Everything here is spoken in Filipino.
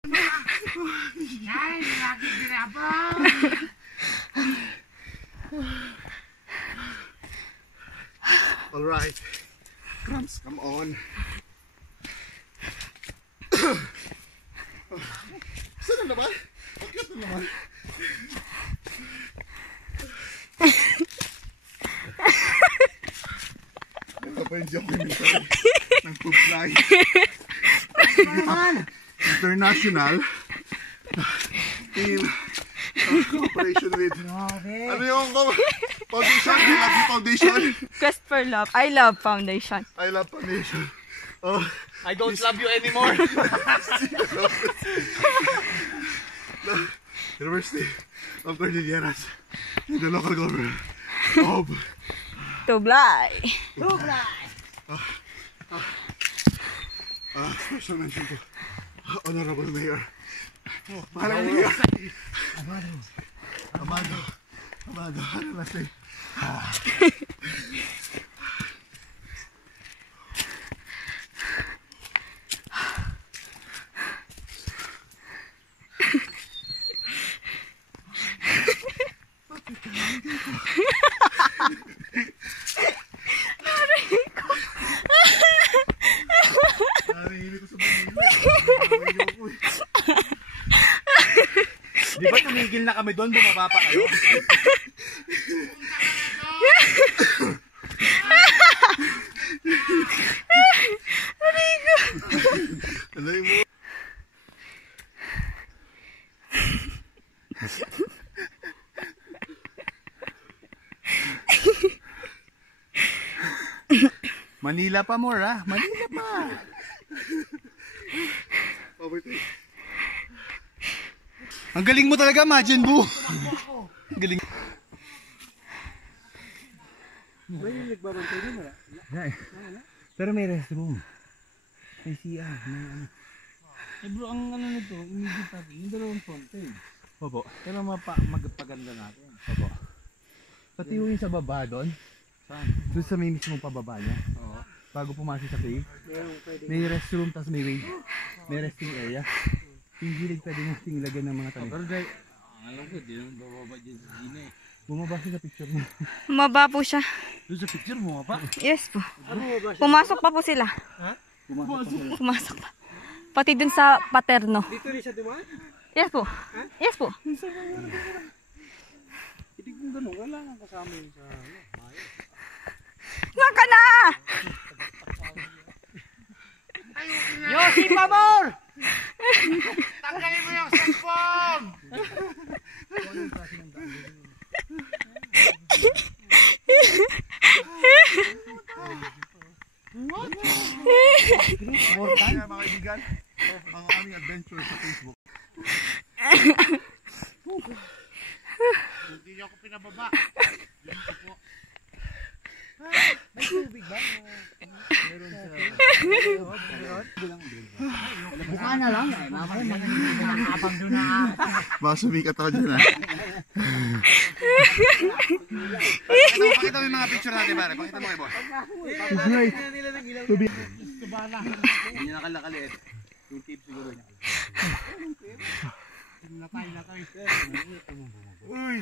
Ay, lagi ginaba. Alright. Cramps, come on. Saan na naman? Bakit na naman? Ito pa yung documentary ng poop fly. International team cooperation with ano yung foundation? I love you foundation. Quest for Love. I Love Foundation. I love foundation. I don't love you anymore. University of Cordilleras in the local government of Tublay. special mention to Honorable Mayor Mahalang Mayor Amado ano last name? Di ba tumigil na kami doon? Bumaba pa kayo? Alay mo. Manila pa more ha? Manila pa! Ang galing mo talaga, Majin Bu! Ang galing. May nagbabantay din wala? Pero may restroom. May CR, may ano. Eh bro, ang ano nito, immediate natin, yung dalawang fountain. Opo. Pero magpaganda natin. Opo. Pati yung sa baba doon. Saan? Doon sa may mismong pababa niya. Oo. Bago pumasok sa cave. Pwede. May restroom, tapos may resting area. Yung gilid pwede mo lagyan ng mga tanim. Pero dahil, alam ko, di naman bababa dyan sa Gina eh. Bumaba siya sa picture mo. Maba po siya. Doon sa picture mo pa? Yes po. Ano ba siya? Pumasok pa po sila. Ha? Pumasok pa. Pati dun sa paterno. Dito rin siya dumaan? Yes po. Yes po. Hindi kung gano'n, wala nang kasama yun sa ano, mayo. Saan ka na? Yosi Pamor! Tanggalin mo yung cellphone! Kaya mga kaibigan, ang aming adventure sa Facebook. Hindi niyo ako pinababa. May tubig ba? Meron sa... Buka na lang eh. Mamaya nakakapag doon na. Baka sumikat ako dyan ha. Pakita mo yung mga picture natin pare. Pakita mo kayo boss. Hindi niya nakalakaliit. Yung tip siguro niya. Lakay. Uy!